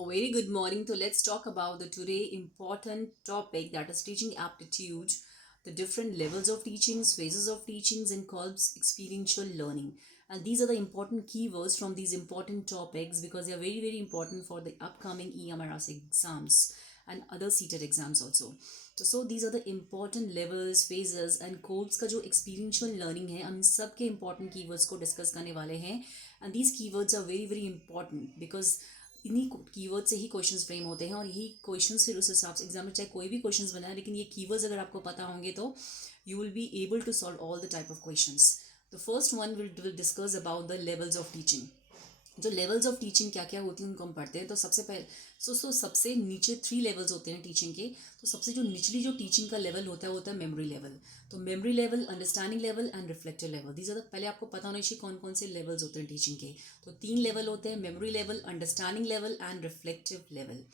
A very good morning. So let's talk about the today important topic, that is teaching aptitude, the different levels of teachings, phases of teachings, and called experiential learning. And these are the important keywords from these important topics because they are very important for the upcoming EMRS exams and other seated exams also. So these are the important levels, phases and codes का जो experiential learning है, हम सब के important keywords को discuss करने वाले हैं. And these keywords are very important because इन्हीं कीवर्ड से ही क्वेश्चंस फ्रेम होते हैं और यही क्वेश्चंस फिर उस हिसाब से एग्जाम में चाहे कोई भी क्वेश्चंस बनाए, लेकिन ये कीवर्ड्स अगर आपको पता होंगे तो you will be able to solve all the type of questions. The first one will discuss about the levels of teaching. जो लेवल्स ऑफ टीचिंग क्या क्या होती हैं उनको हम पढ़ते हैं. तो सबसे पहले सबसे नीचे 3 लेवल्स होते हैं टीचिंग के. तो सबसे जो निचली जो टीचिंग का लेवल होता है वो होता है मेमोरी लेवल. तो memory level, understanding level and reflective level, these are the, पहले आपको पता होना चाहिए कौन कौन से लेवल्स होते हैं टीचिंग के. तो 3 लेवल होते हैं: memory level, understanding level and reflective level.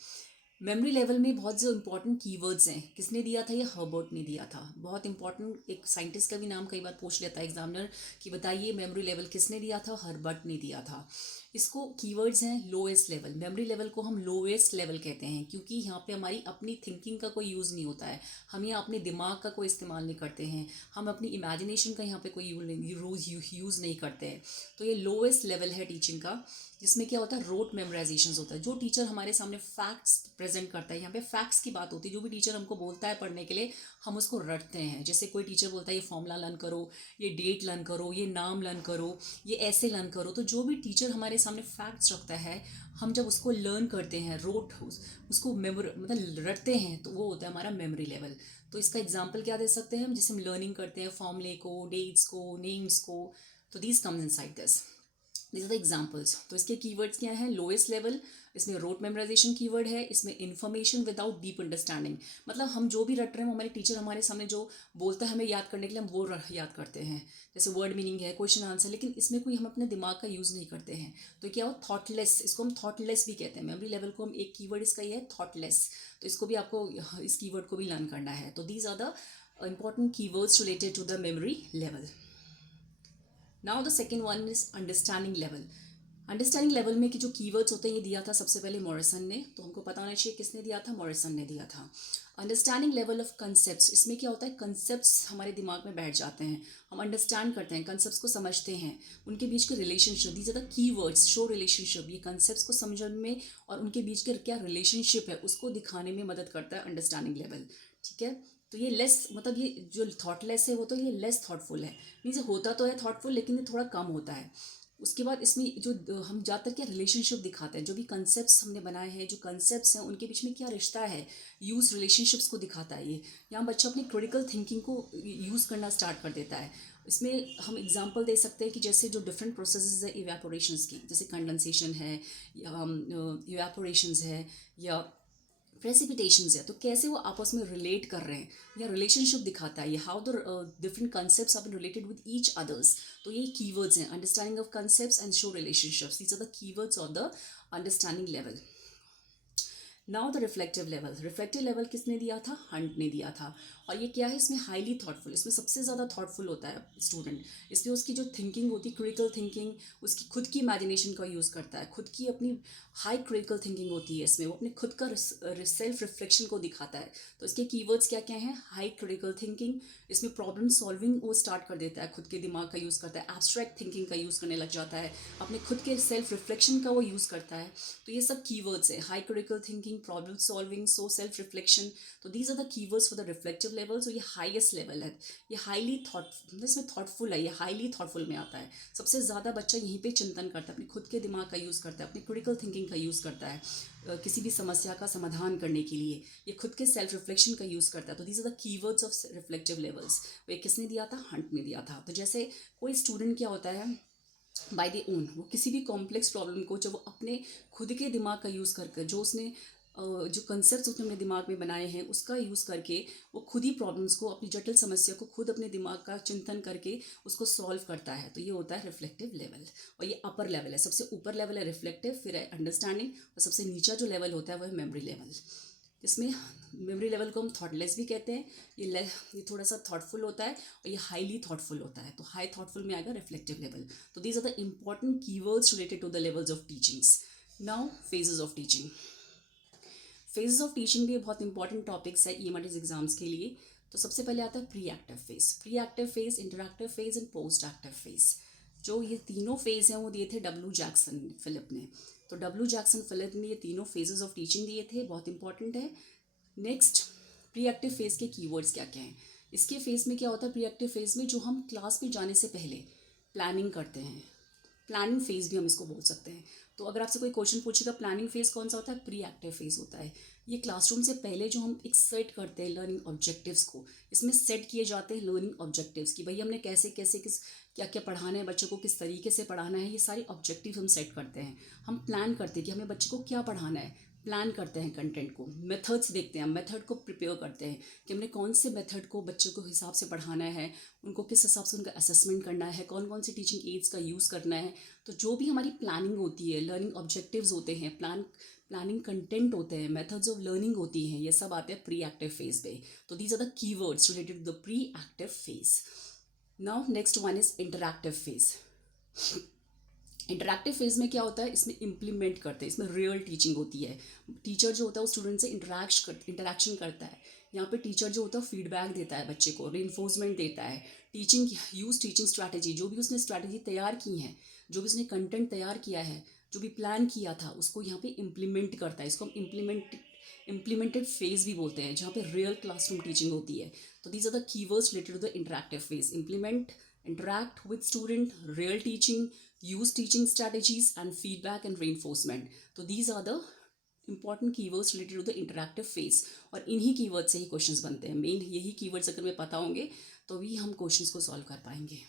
Memory level में बहुत जो इंपॉर्टेंट कीवर्ड्स हैं, किसने दिया था? ये हर्बर्ट ने दिया था. बहुत इंपॉर्टेंट, एक साइंटिस्ट का भी नाम कई बार पूछ लेता है एग्जामिनर कि बताइए मेमोरी लेवल किसने दिया था? हर्बर्ट ने दिया था. इसको कीवर्ड्स हैं लोएस्ट लेवल. मेमोरी लेवल को हम लोएस्ट लेवल कहते हैं क्योंकि यहाँ पे हमारी अपनी थिंकिंग का कोई यूज़ नहीं होता है. हम यहाँ अपने दिमाग का कोई इस्तेमाल नहीं करते हैं. हम अपनी इमेजिनेशन का यहाँ पे कोई यूज़ नहीं करते हैं. तो ये लोएस्ट लेवल है टीचिंग का, जिसमें क्या होता है? रोट मेमोराइजेशन होता है. जो टीचर हमारे सामने फैक्ट्स प्रेजेंट करता है, यहाँ पे फैक्ट्स की बात होती है. जो भी टीचर हमको बोलता है पढ़ने के लिए, हम उसको रटते हैं. जैसे कोई टीचर बोलता है ये फॉर्मूला लर्न करो, ये डेट लर्न करो, ये नाम लर्न करो, ये ऐसे लर्न करो. तो जो भी टीचर हमारे सामने फैक्ट्स रखता है, हम जब उसको लर्न करते हैं, उसको मतलब रटते हैं, तो वो होता है हमारा मेमोरी लेवल. तो इसका एग्जाम्पल क्या दे सकते हैं हम? जिसे हम लर्निंग करते हैं फॉर्मूले को, डेट्स को, नेम्स को. तो these comes inside this. these are the examples. तो इसके कीवर्ड्स क्या हैं? लोएस्ट लेवल, इसमें रोट मेमोराइजेशन कीवर्ड है, इसमें इन्फॉर्मेशन विदाउट डीप अंडरस्टैंडिंग. मतलब हम जो भी रट रहे हैं, हमारे टीचर हमारे सामने जो बोलता है हमें याद करने के लिए, हम वो याद करते हैं. जैसे वर्ड मीनिंग है, क्वेश्चन आंसर, लेकिन इसमें कोई हम अपने दिमाग का यूज़ नहीं करते हैं. तो क्या हो? थॉटलेस. इसको हम थॉटलेस भी कहते हैं. मेमोरी लेवल को हम, एक कीवर्ड इसका ये है थॉटलेस. तो इसको भी आपको, इस कीवर्ड को भी लर्न करना है. तो these are the important keywords related to the memory level. Now the second one is understanding level. Understanding level में कि जो कीवर्ड्स होते हैं, ये दिया था सबसे पहले मॉरिसन ने. तो हमको पता होना चाहिए किसने दिया था? मॉरिसन ने दिया था. अंडरस्टैंडिंग लेवल ऑफ कंसेप्ट्स, इसमें क्या होता है? कंसेप्ट्स हमारे दिमाग में बैठ जाते हैं, हम अंडरस्टैंड करते हैं, कंसेप्ट्स को समझते हैं, उनके बीच के relationship, these are the keywords. Show relationship, ये कंसेप्ट्स को समझने में और उनके बीच के क्या रिलेशनशिप है उसको दिखाने में मदद करता है अंडरस्टैंडिंग लेवल. ठीक है. तो ये लेस, मतलब ये जो थॉटलेस है वो तो ये लेस थॉटफुल है. मीन्स होता तो है थॉटफुल, लेकिन ये थोड़ा कम होता है. उसके बाद इसमें जो हम ज़्यादातर क्या रिलेशनशिप दिखाते हैं, जो भी कंसेप्ट्स हमने बनाए हैं, जो कंसेप्ट्स हैं उनके बीच में क्या रिश्ता है, यूज़ रिलेशनशिप्स को दिखाता है ये. यहाँ बच्चा अपनी क्रिटिकल थिंकिंग को यूज़ करना स्टार्ट कर देता है. इसमें हम एग्जांपल दे सकते हैं कि जैसे जो डिफरेंट प्रोसेसेस है इवेपोरेशंस की, जैसे कंडेंसेशन है या इवेपोरेशंस है या प्रेसिपिटेशंस है, तो कैसे वो आपस में रिलेट कर रहे हैं, या रिलेशनशिप दिखाता है ये, how the different concepts are related with each others. तो ये कीवर्ड्स हैं, understanding of concepts and show relationships. These are the keywords of the understanding level. Now the reflective level. Reflective level किसने दिया था? Hunt ने दिया था. और ये क्या है? इसमें हाईली थॉटफुल, इसमें सबसे ज़्यादा थॉटफुल होता है स्टूडेंट. इसलिए उसकी जो थिंकिंग होती है, क्रिटिकल थिंकिंग, उसकी खुद की इमेजिनेशन का यूज़ करता है, खुद की अपनी हाई क्रिटिकल थिंकिंग होती है इसमें. वो अपने खुद का सेल्फ रिफ्लेक्शन को दिखाता है. तो इसके कीवर्ड्स क्या क्या हैं? हाई क्रिटिकल थिंकिंग, इसमें प्रॉब्लम सॉल्विंग वो स्टार्ट कर देता है, खुद के दिमाग का यूज़ करता है, एब्स्ट्रैक्ट थिंकिंग का यूज़ करने लग जाता है, अपने खुद के सेल्फ रिफ्लेक्शन का वो यूज़ करता है. तो ये सब कीवर्ड्स है: high critical thinking, problem solving, so self reflection. तो these are the keywords for the reflective level. So ये हाईएस्ट लेवल है, ये हाईली इसमें थॉटफुल है, ये हाईली थॉटफुल में आता है. सबसे ज़्यादा बच्चा यहीं पे चिंतन करता है, अपने खुद के दिमाग का यूज़ करता है, अपनी क्रिटिकल थिंकिंग का यूज़ करता है किसी भी समस्या का समाधान करने के लिए. ये खुद के सेल्फ रिफ्लेक्शन का यूज़ करता है. तो these are the keywords of reflective levels. वो किसने दिया था? हंट ने दिया था. तो जैसे कोई स्टूडेंट क्या होता है, बाय द ओन, वो किसी भी कॉम्प्लेक्स प्रॉब्लम को जब वो अपने खुद के दिमाग का यूज़ करके, जो उसने जो कंसेप्ट उसने अपने दिमाग में बनाए हैं उसका यूज़ करके, वो खुद ही प्रॉब्लम्स को, अपनी जटिल समस्या को खुद अपने दिमाग का चिंतन करके उसको सॉल्व करता है. तो ये होता है रिफ्लेक्टिव लेवल. और ये अपर लेवल है, सबसे ऊपर लेवल है रिफ्लेक्टिव, फिर है अंडरस्टैंडिंग, और सबसे नीचा जो लेवल होता है वो है मेमोरी लेवल. इसमें मेमोरी लेवल को हम थॉटलेस भी कहते हैं. ये थोड़ा सा थॉटफुल होता है और ये हाईली थॉटफुल होता है. तो हाई थॉटफुल में आएगा रिफ्लेक्टिव लेवल. तो these are the important keywords related to the levels of teachings. Now phases of teaching. Phases of teaching भी बहुत इंपॉर्टेंट टॉपिक्स है ईएमआरटीज एग्जाम्स के लिए। तो सबसे पहले आता है pre active phase, interactive phase and post active phase. जो ये तीनों फेज हैं वो दिए थे डब्ल्यू जैक्सन फिलिप ने। तो डब्ल्यू जैक्सन फिलिप ने ये तीनों फेजेस ऑफ टीचिंग दिए थे, बहुत इंपॉर्टेंट है। नेक्स्ट, प्री एक्टिव फेज के कीवर्ड्स क्या क्या हैं। इसके फेज में क्या होता है, प्री एक्टिव फेज में जो हम क्लास में जाने से पहले प्लानिंग करते हैं, प्लानिंग फेज भी हम इसको बोल सकते हैं। तो अगर आपसे कोई क्वेश्चन पूछेगा प्लानिंग फेज कौन सा होता है, प्री एक्टिव फेज होता है। ये क्लासरूम से पहले जो हम एक सेट करते हैं लर्निंग ऑब्जेक्टिव्स को, इसमें सेट किए जाते हैं लर्निंग ऑब्जेक्टिव्स कि भाई हमने कैसे कैसे किस क्या क्या पढ़ाना है बच्चों को, किस तरीके से पढ़ाना है, ये सारे ऑब्जेक्टिव हम सेट करते हैं। हम प्लान करते हैं कि हमें बच्चे को क्या पढ़ाना है, प्लान करते हैं कंटेंट को, मेथड्स देखते हैं, मेथड को प्रिपेयर करते हैं कि हमने कौन से मेथड को बच्चों को हिसाब से पढ़ाना है, उनको किस हिसाब से उनका असेसमेंट करना है, कौन कौन सी टीचिंग एड्स का यूज़ करना है। तो जो भी हमारी प्लानिंग होती है, लर्निंग ऑब्जेक्टिव्स होते हैं, प्लानिंग कंटेंट होते हैं, मेथड्स ऑफ लर्निंग होती हैं, ये सब आते हैं प्री एक्टिव फेज पे। तो these are the keywords related to the pre active phase. Now next one is interactive phase. Interactive phase में क्या होता है, इसमें इम्प्लीमेंट करते हैं, इसमें रियल टीचिंग होती है। टीचर जो होता है वो स्टूडेंट से इंटरैक्शन करता है। यहाँ पे टीचर जो होता है फीडबैक देता है बच्चे को, रीइंफोर्समेंट देता है, टीचिंग स्ट्रैटेजी, जो भी उसने स्ट्रैटेजी तैयार की है, जो भी उसने कंटेंट तैयार किया है, जो भी प्लान किया था, उसको यहाँ पे इम्प्लीमेंट करता है। इसको हम इम्प्लीमेंटेड फेज भी बोलते हैं, जहाँ पे रियल क्लासरूम टीचिंग होती है। तो these are the keywords related to the interactive phase: implement, interact with student, real teaching, use teaching strategies, and feedback and reinforcement. तो these are the important keywords related to the interactive phase। और इन्हीं keyword से ही questions बनते हैं। Main यही keywords अगर हमें पता होंगे तो भी हम क्वेश्चंस को सॉल्व कर पाएंगे।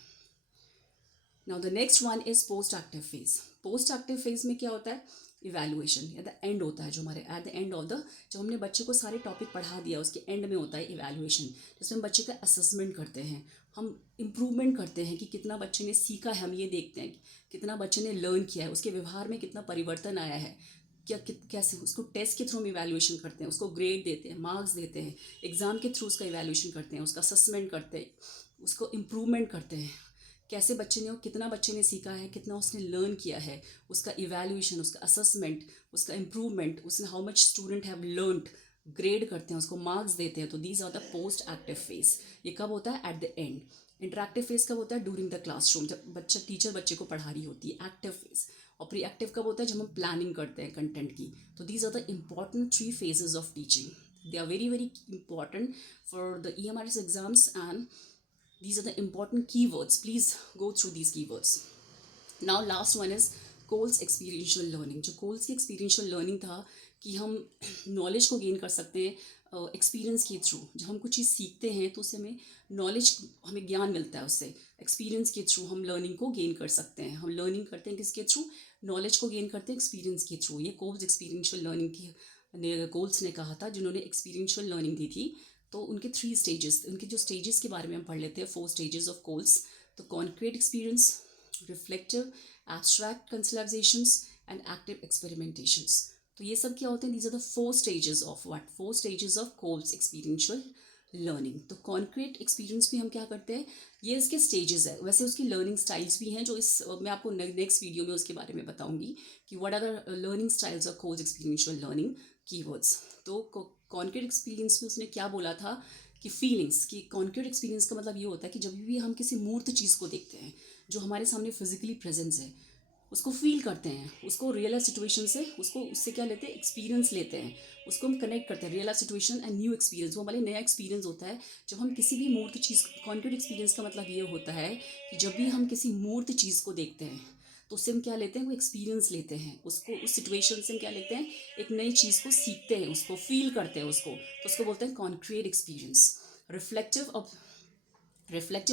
Now the next one is post active phase. Post active phase में क्या होता है, इवैल्यूएशन एट द एंड होता है। जो हमारे eight the end of the, जब हमने बच्चे को सारे टॉपिक पढ़ा दिया उसके एंड में होता है इवैल्यूएशन, जिसमें हम बच्चे का असेसमेंट करते हैं, हम इम्प्रूवमेंट करते हैं कि कितना बच्चे ने सीखा है। हम ये देखते हैं कि कितना बच्चे ने लर्न किया है, उसके व्यवहार में कितना परिवर्तन आया है, कैसे उसको टेस्ट के थ्रू हम इवैल्यूएशन करते हैं, उसको ग्रेड देते हैं, मार्क्स देते हैं, एग्ज़ाम के थ्रू उसका इवैल्यूएशन करते हैं, उसका असेसमेंट करते हैं, उसको इम्प्रूवमेंट करते हैं। कैसे बच्चे ने, कितना बच्चे ने सीखा है, कितना उसने लर्न किया है, उसका इवैल्यूएशन, उसका असेसमेंट, उसका इम्प्रूवमेंट, उसने how much student have learned, grade करते हैं, उसको मार्क्स देते हैं। तो these are the post active phase. ये कब होता है, at the end. Interactive phase कब होता है, ड्यूरिंग द क्लासरूम, जब टीचर बच्चे को पढ़ा रही होती है, एक्टिव फेज। और प्री एक्टिव कब होता है, जब हम प्लानिंग करते हैं कंटेंट की। तो these are the important 3 phases of teaching. They are very very important for the EMRS exams and these are the important keywords. Please go through these keywords. Now last one is Coles experiential learning। जो Coles की experiential learning था कि हम knowledge को gain कर सकते हैं experience के थ्रू। जब हम कुछ चीज़ सीखते हैं तो उससे हमें नॉलेज, हमें ज्ञान मिलता है, उससे एक्सपीरियंस के थ्रू हम लर्निंग को गेन कर सकते हैं। हम लर्निंग करते हैं किसके थ्रू, नॉलेज को गेन करते हैं एक्सपीरियंस के थ्रू। ये कोल्स एक्सपीरियंशियल लर्निंग की कोल्स ने कहा था, जिन्होंने एक्सपीरियंशियल लर्निंग दी थी। तो उनके 3 स्टेजेस, उनके जो स्टेजेस के बारे में हम पढ़ लेते हैं, 4 स्टेजेस ऑफ कोल्स। तो concrete experience, reflective, abstract conceptualisations and active experimentations. तो ये सब क्या होते हैं, these are the 4 stages of what, 4 stages of Kolb's experiential learning. तो कॉन्क्रीट एक्सपीरियंस भी हम क्या करते हैं, ये इसके स्टेजेस है। वैसे उसकी लर्निंग स्टाइल्स भी हैं, जो इस मैं आपको नेक्स्ट वीडियो में उसके बारे में बताऊंगी कि what are the learning styles of Kolb's experiential learning keywords. तो कॉन्क्रीट एक्सपीरियंस में उसने क्या बोला था कि फीलिंग्स, कि कॉन्क्रीट एक्सपीरियंस का मतलब ये होता है कि जब भी हम किसी मूर्त चीज़ को देखते हैं जो हमारे सामने फिजिकली प्रेजेंस है, उसको फील करते हैं, उसको रियल लाइफ सिचुएशन से, उसको उससे क्या लेते हैं, एक्सपीरियंस लेते हैं, उसको हम कनेक्ट करते हैं। Real life situation and new experience, वो हमारे नया एक्सपीरियंस होता है जब हम किसी भी मूर्त चीज़। कॉन्क्रीट एक्सपीरियंस का मतलब ये होता है कि जब भी हम किसी मूर्त चीज़ को देखते हैं तो उससे हम क्या लेते हैं, वो एक्सपीरियंस लेते हैं, उसको उस सिचुएशन से हम क्या लेते हैं, एक नई चीज़ को सीखते हैं, उसको फील करते हैं उसको, तो उसको बोलते हैं कॉन्क्रीट एक्सपीरियंस। रिफ्लेक्टिव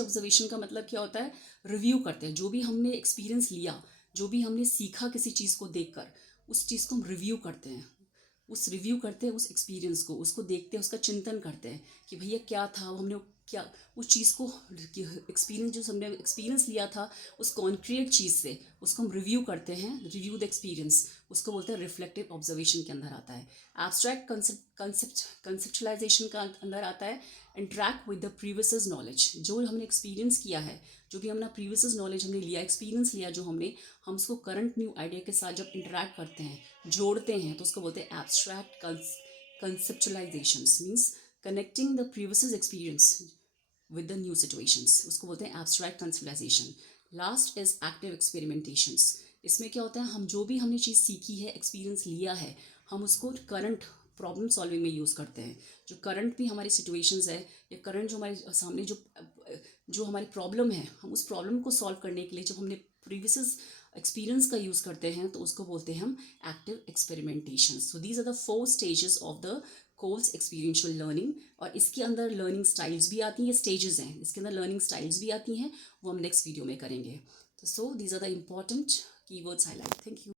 ऑब्जर्वेशन का मतलब क्या होता है, रिव्यू करते हैं, जो भी हमने एक्सपीरियंस लिया, जो भी हमने सीखा किसी चीज़ को देखकर, उस चीज़ को हम रिव्यू करते हैं, उस एक्सपीरियंस को, उसको देखते हैं, उसका चिंतन करते हैं कि भैया क्या था, वो हमने क्या उस चीज़ को एक्सपीरियंस, जो हमने एक्सपीरियंस लिया था उस कॉन्क्रीट चीज़ से, उसको हम रिव्यू करते हैं, रिव्यू द एक्सपीरियंस, उसको बोलते हैं रिफ्लेक्टिव ऑब्जर्वेशन के अंदर आता है। एब्स्ट्रैक्ट कंसेप्चुलाइजेशन का अंदर आता है interact with the previous knowledge. जो हमने एक्सपीरियंस किया है, जो भी हमने प्रीवियस नॉलेज हमने लिया, एक्सपीरियंस लिया जो हमने, हम उसको करंट न्यू आइडिया के साथ जब इंटरैक्ट करते हैं, जोड़ते हैं, तो उसको बोलते हैं abstract conceptualisations means connecting the previous experience with the new situations, उसको बोलते हैं abstract conceptualisation. Last is active experimentations. इसमें क्या होता है, हम जो भी हमने चीज़ सीखी है, एक्सपीरियंस लिया है, हम उसको करंट प्रॉब्लम सॉल्विंग में यूज़ करते हैं. जो करंट भी हमारी सिचुएशंस है या करंट जो हमारे सामने जो हमारी प्रॉब्लम है, हम उस प्रॉब्लम को सॉल्व करने के लिए जब हमने प्रीवियस एक्सपीरियंस का यूज़ करते हैं तो उसको बोलते हैं हम active experimentation. So these are the 4 stages of the Kolb's experiential learning. और इसके अंदर लर्निंग स्टाइल्स भी आती हैं, स्टेजेस हैं, इसके अंदर लर्निंग स्टाइल्स भी आती हैं, वो हम नेक्स्ट वीडियो में करेंगे. तो so these are the important keywords highlight. Thank you.